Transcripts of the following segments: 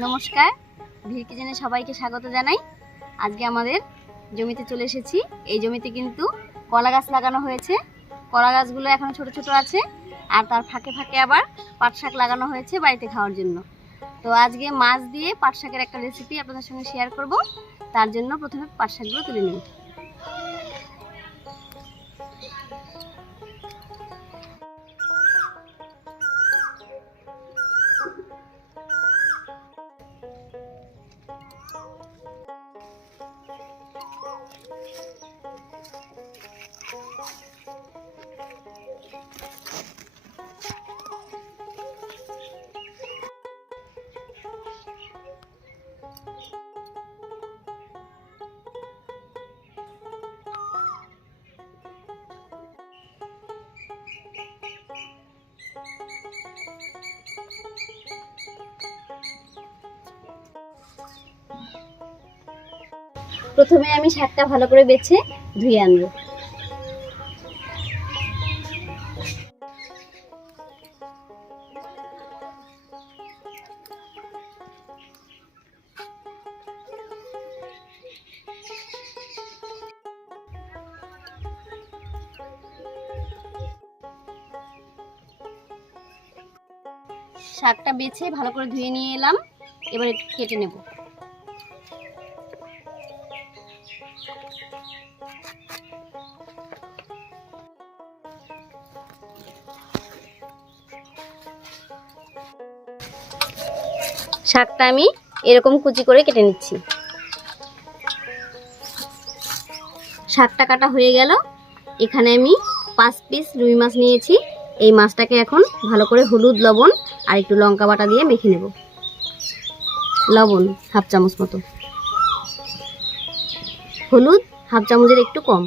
নমস্কার, ভিলকিচেনে সবাইকে স্বাগত জানাই। আজকে আমাদের জমিতে চলে এসেছি। এই জমিতে কিন্তু কলা গাছ লাগানো হয়েছে। কলা গাছগুলো এখনো ছোট ছোট আছে, আর তার ফাঁকে ফাঁকে আবার পাট শাক লাগানো হয়েছে বাড়িতে খাওয়ার জন্য। তো আজকে মাছ দিয়ে পাট শাকের একটা রেসিপি আপনাদের সঙ্গে শেয়ার করব। তার জন্য প্রথমে পাট শাকগুলো তুলে নিই। প্রথমে আমি শাকটা ভালো করে বেছে ধুয়ে আনবো। শাকটা বেছে ভালো করে ধুয়ে নিয়ে এলাম, এবার একটু কেটে নেব। শাকটা আমি এরকম কুচি করে কেটে নিচ্ছি। শাকটা কাটা হয়ে গেল। এখানে আমি 5 পিস রুই মাছ নিয়েছি। এই মাছটাকে এখন ভালো করে হলুদ, লবণ আর একটু লঙ্কা বাটা দিয়ে মেখে নেব। লবণ হাফ চামচ মতো, হলুদ হাফ চামচের একটু কম,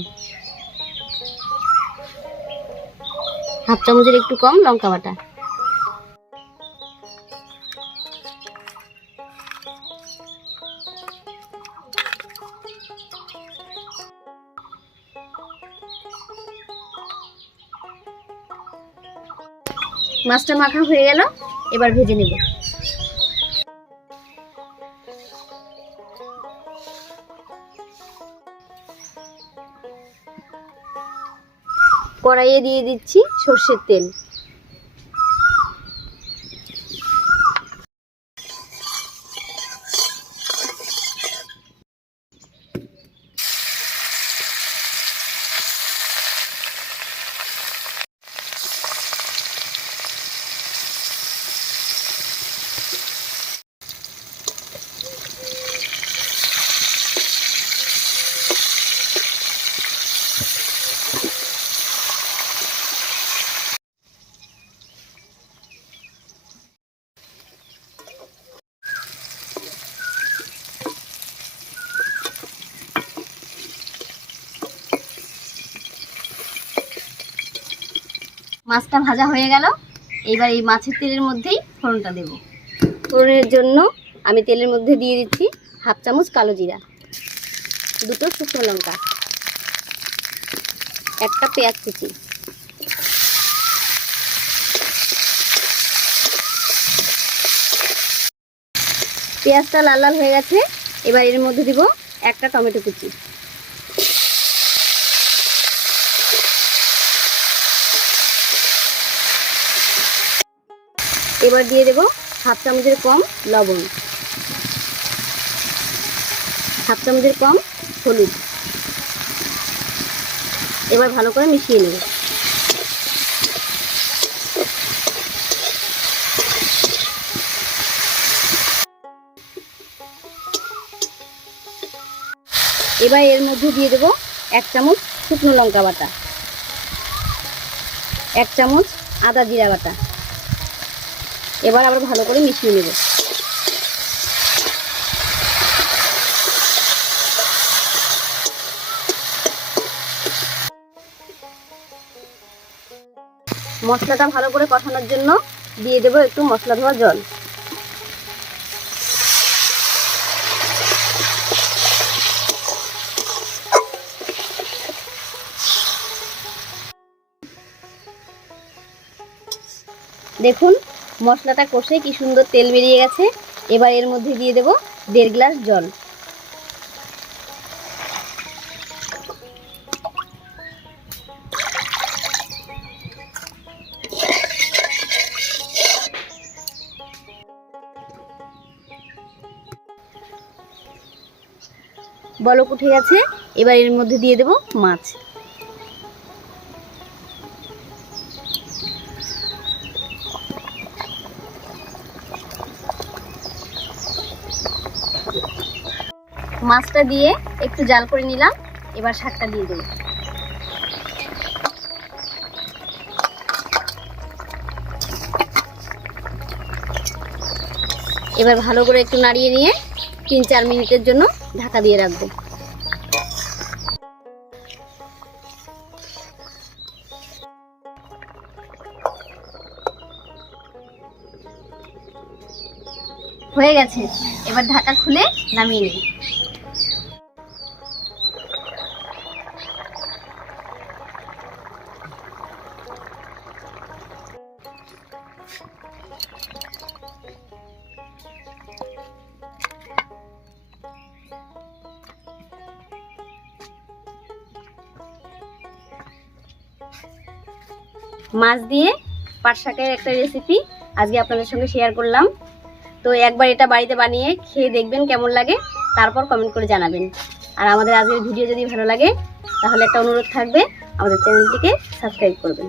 হাফ চামচের একটু কম লঙ্কা বাটা। মাছটা মাখা হয়ে গেল, এবার ভেজে নেব। কড়াইয়ে দিয়ে দিচ্ছি সর্ষের তেল। মাছটা ভাজা হয়ে গেল, এইবার এই মাছের তেলের মধ্যেই ফোড়নটা দেব। ফোড়নের জন্য আমি তেলের মধ্যে দিয়ে দিচ্ছি হাফ চামচ কালো জিরা, 2টো শুকনো লঙ্কা, একটা পেঁয়াজ কুচি, পেঁয়াজটা লাল লাল হয়ে গেছে। এবার এর মধ্যে দিব একটা টমেটো কুচি, এবার দিয়ে দেব হাফ চামচের কম লবণ, হাফ চামচের কম হলুদ। এবার ভালো করে মিশিয়ে নেব। এবার এর মধ্যে দিয়ে দেব 1 চামচ শুকনো লঙ্কা বাটা, 1 চামচ আদা জিরা বাটা। এবার আবার ভালো করে মিশিয়ে নেব। মশলাটা ভালো করে কষানোর জন্য দিয়ে দেব একটু মশলা ধোয়া জল। দেখুন মশলাটা কষে কি সুন্দর তেল বেরিয়ে গেছে। এবার এর মধ্যে দিয়ে দেব 1.5 গ্লাস জল। বলক উঠে গেছে, এবার এর মধ্যে দিয়ে দেব মাছ। মাছটা দিয়ে একটু জাল করে নিলাম, এবার শাকটা দিয়ে দেব। এবার ভালো করে একটু নাড়িয়ে নিয়ে 3-4 মিনিটের জন্য ঢাকা দিয়ে রাখবো। হয়ে গেছে, এবার ঢাকা খুলে নামিয়ে নিই। মাছ দিয়ে পাট শাকের একটা রেসিপি আজকে আপনাদের সঙ্গে শেয়ার করলাম। তো একবার এটা বাড়িতে বানিয়ে খেয়ে দেখবেন কেমন লাগে, তারপর কমেন্ট করে জানাবেন। আর আমাদের আজকের ভিডিও যদি ভালো লাগে তাহলে একটা অনুরোধ থাকবে, আমাদের চ্যানেলটিকে সাবস্ক্রাইব করবেন।